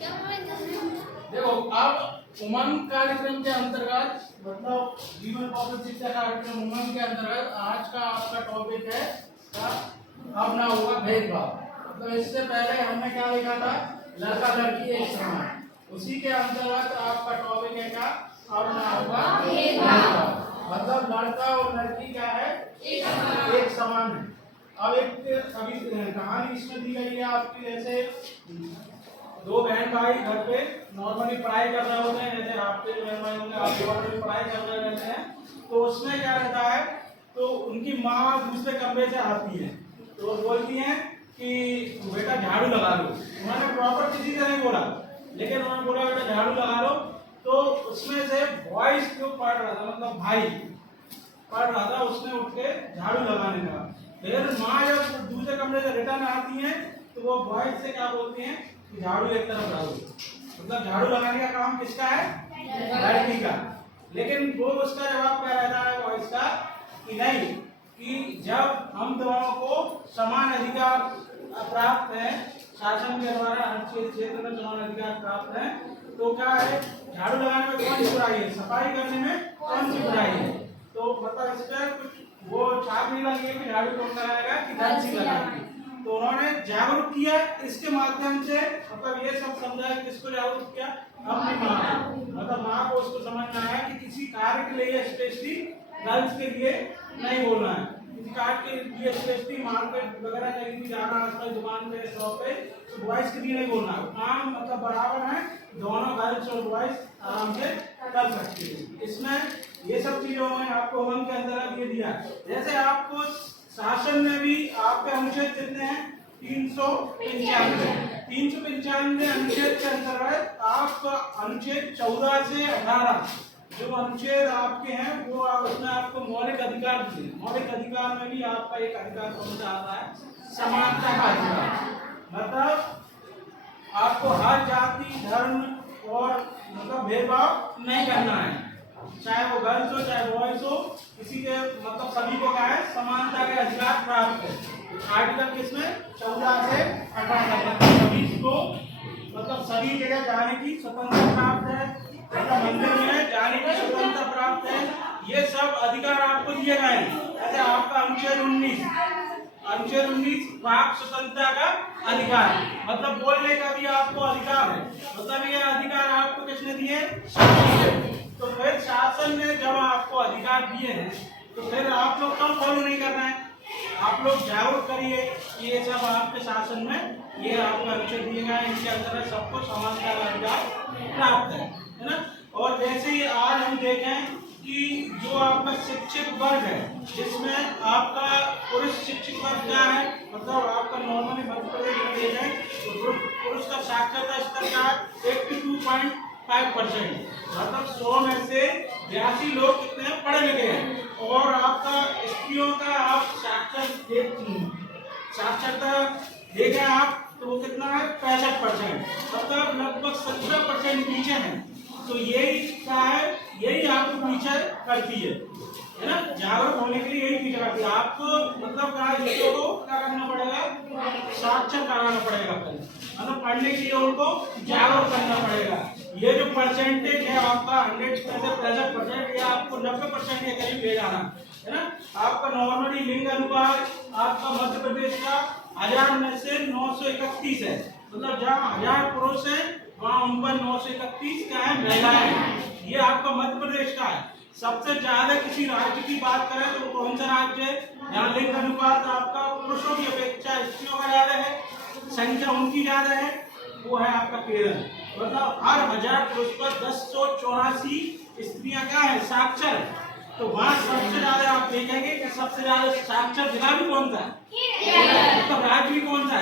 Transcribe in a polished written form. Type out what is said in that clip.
देखो अब उमंग कार्यक्रम के अंतर्गत मतलब जीवन कौशल शिक्षा कार्यक्रम उमंग के अंतर्गत आज का आपका टॉपिक है अब ना होगा भेदभाव। तो इससे पहले हमने क्या लिखा था, लड़का लड़की एक समान। उसी के अंतर्गत आपका टॉपिक है क्या, अब ना होगा भेदभाव। मतलब लड़का और लड़की क्या है, एक समान है। अब एक अभी कहानी इसमें दी गई है आपकी, जैसे दो बहन भाई घर पे नॉर्मली पढ़ाई कर रहे होते हैं, जैसे आपके जो बहन भाई होंगे आप नॉर्मली पढ़ाई कर रहे रहते हैं। तो उसमें क्या रहता है, तो उनकी माँ दूसरे कमरे से आती है तो बोलती हैं कि बेटा झाड़ू लगा लो। उन्होंने प्रॉपर किसी से नहीं बोला, लेकिन उन्होंने बोला बेटा झाड़ू लगा लो। तो उसमें से वॉइस जो पढ़ रहा था, मतलब भाई पढ़ रहा था, उसने उठ के झाड़ू लगाने लगा। फिर माँ जब दूसरे कमरे से रिटर्न आती है तो वो वॉइस से क्या बोलती हैं कि झाड़ू एक तरफ डालो। मतलब झाड़ू लगाने का काम किसका है, लड़की का। लेकिन वो उसका जवाब क्या रहता है वॉइस का कि नहीं, कि जब हम दोनों को समान अधिकार प्राप्त है, शासन के द्वारा हर क्षेत्र में समान अधिकार प्राप्त है, तो क्या है, झाड़ू लगाने में कौन सी बुराई है, सफाई करने में कौन सी बुराई है। तो मतलब इसका कुछ वो छाप नहीं लगी है कि झाड़ू कौन लगाएगा कि धनसी लगाएगी। तो उन्होंने जागरूक किया इसके माध्यम से, मतलब ये सब समझाया, किसको जागरूक किया, अपनी माँ को। मतलब माँ को उसको समझ में आया कि किसी कार्य के लिए स्पेशली गर्ल्स के लिए नहीं बोलना है, किसी कार्य के लिए स्पेशली मार्केट वगैरह कहीं भी जाना है, दुकान पे शॉप पे, तो बॉयज के लिए नहीं बोलना है। काम मतलब बराबर है, दोनों गर्ल्स और बॉयज आराम से कर सकते हैं। इसमें ये सब चीजों में आपको उमंग के अंदर ये दिया। जैसे आपको शासन में भी आपके अनुच्छेद कितने हैं, 395 अनुच्छेद के अंतर्गत आपका अनुच्छेद 14 से 18 जो अनुच्छेद आपके हैं वो उसमें आपको मौलिक अधिकार दिए। मौलिक अधिकार में भी आपका एक अधिकार कौन सा आता है, समानता का अधिकार। मतलब आपको हर जाति धर्म और मतलब भेदभाव नहीं करना है, चाहे वो गर्ल्स हो चाहे बॉयज हो, किसी के मतलब सभी को क्या है, समानता के अधिकार प्राप्त है। आर्टिकल किसमें 14 से 18 सभी को मतलब सभी जगह जाने की स्वतंत्रता प्राप्त है, मतलब मंदिर में जाने की स्वतंत्रता प्राप्त है। ये सब अधिकार आपको दिए गए हैं। जैसे आपका अनुच्छेद 19 वाक स्वतंत्रता का अधिकार, मतलब बोलने का भी आपको अधिकार है। मतलब ये अधिकार आपको किसने दिए, तो फिर शासन ने जब आपको अधिकार दिए हैं तो फिर आप लोग क्यों फॉलो नहीं कर रहे हैं। आप लोग जागरूक करिए, ये सब आपके शासन में ये आपको अनुच्छेद दिए गए, इनके अंतर्गत सबको समानता का अधिकार प्राप्त है ना। और जैसे ही आज हम देखें कि जो आपका शिक्षित वर्ग है, जिसमें आपका पुरुष शिक्षित वर्ग क्या है, मतलब आपका नॉर्मली मध्य प्रदेश में देखें तो पुरुष का साक्षरता स्तर क्या है, 82.5%। मतलब 100 में से 82 लोग कितने हैं, पढ़े लिखे हैं। और आपका स्त्रियों का आप साक्षरता देखें आप तो वो कितना है, 65%। मतलब लगभग 17% पीछे है। तो यही क्या है, यही आपको पीछे करती है ना। जागरूक होने के लिए यही पीछे करती है आपको। मतलब क्या है, बच्चों को क्या करना पड़ेगा, साक्षर कराना पड़ेगा पहले, मतलब पढ़ने के लिए उनको जागरूक करना पड़ेगा। ये जो परसेंटेज है आपका 100% या आपको 90% के करीब ले जाना है ना। आपका नॉर्मली लिंग अनुपात आपका मध्य प्रदेश का 1000 में से 931 है। मतलब जहाँ 1000 पुरुष है वहाँ उन पर 931 क्या है, महिलाएं। ये आपका मध्य प्रदेश का है। सबसे ज्यादा किसी राज्य की बात करें तो कौन सा राज्य है, यहाँ लिंग अनुपात आपका पुरुषों की अपेक्षा स्त्रियों का ज्यादा है, संख्या उनकी ज्यादा है, वो है आपका केरल। मतलब हर 1000 पुरुष पर 1084 स्त्रियां क्या है, साक्षर है। तो वहाँ सबसे ज्यादा आप देखेंगे कि सबसे ज्यादा साक्षर जिला भी कौन सा है, तो राज्य भी कौन सा है।